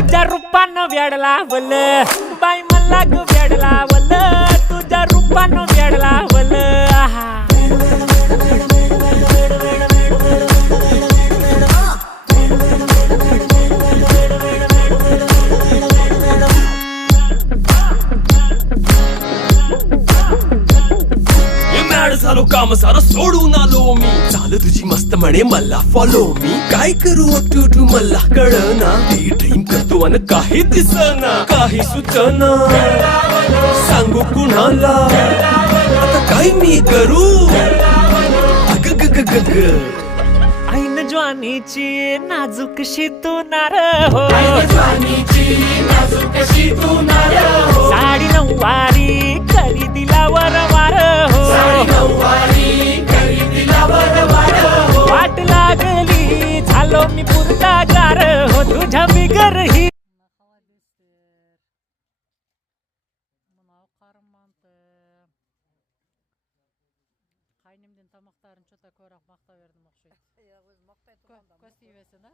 तुझ्या रूपानं वेड लावलं बाई मला ग वेड लावलं तुझ्या रूपानं वेड लावलं आहा झालो काम सारं सोडून आलो मी चाल तुझी मस्त म्हणे मला फॉलो मी काय करू टू मला कळना ती ड्रीम करतो अन काही दिसना काही सुचना सांगू कुणाला आता काय मी करू अग ग ग ग ग ऐन ज्वानीची नाजूकशी तू नार हो साडी नऊवारी करी दिला वरवार हो वाट लागली झालो मी पुरतागार हो तुझ्या बिगर ही Tamaqların çota ko'raq maqtaverdim o'xshaydi. Ko'z tiyversin,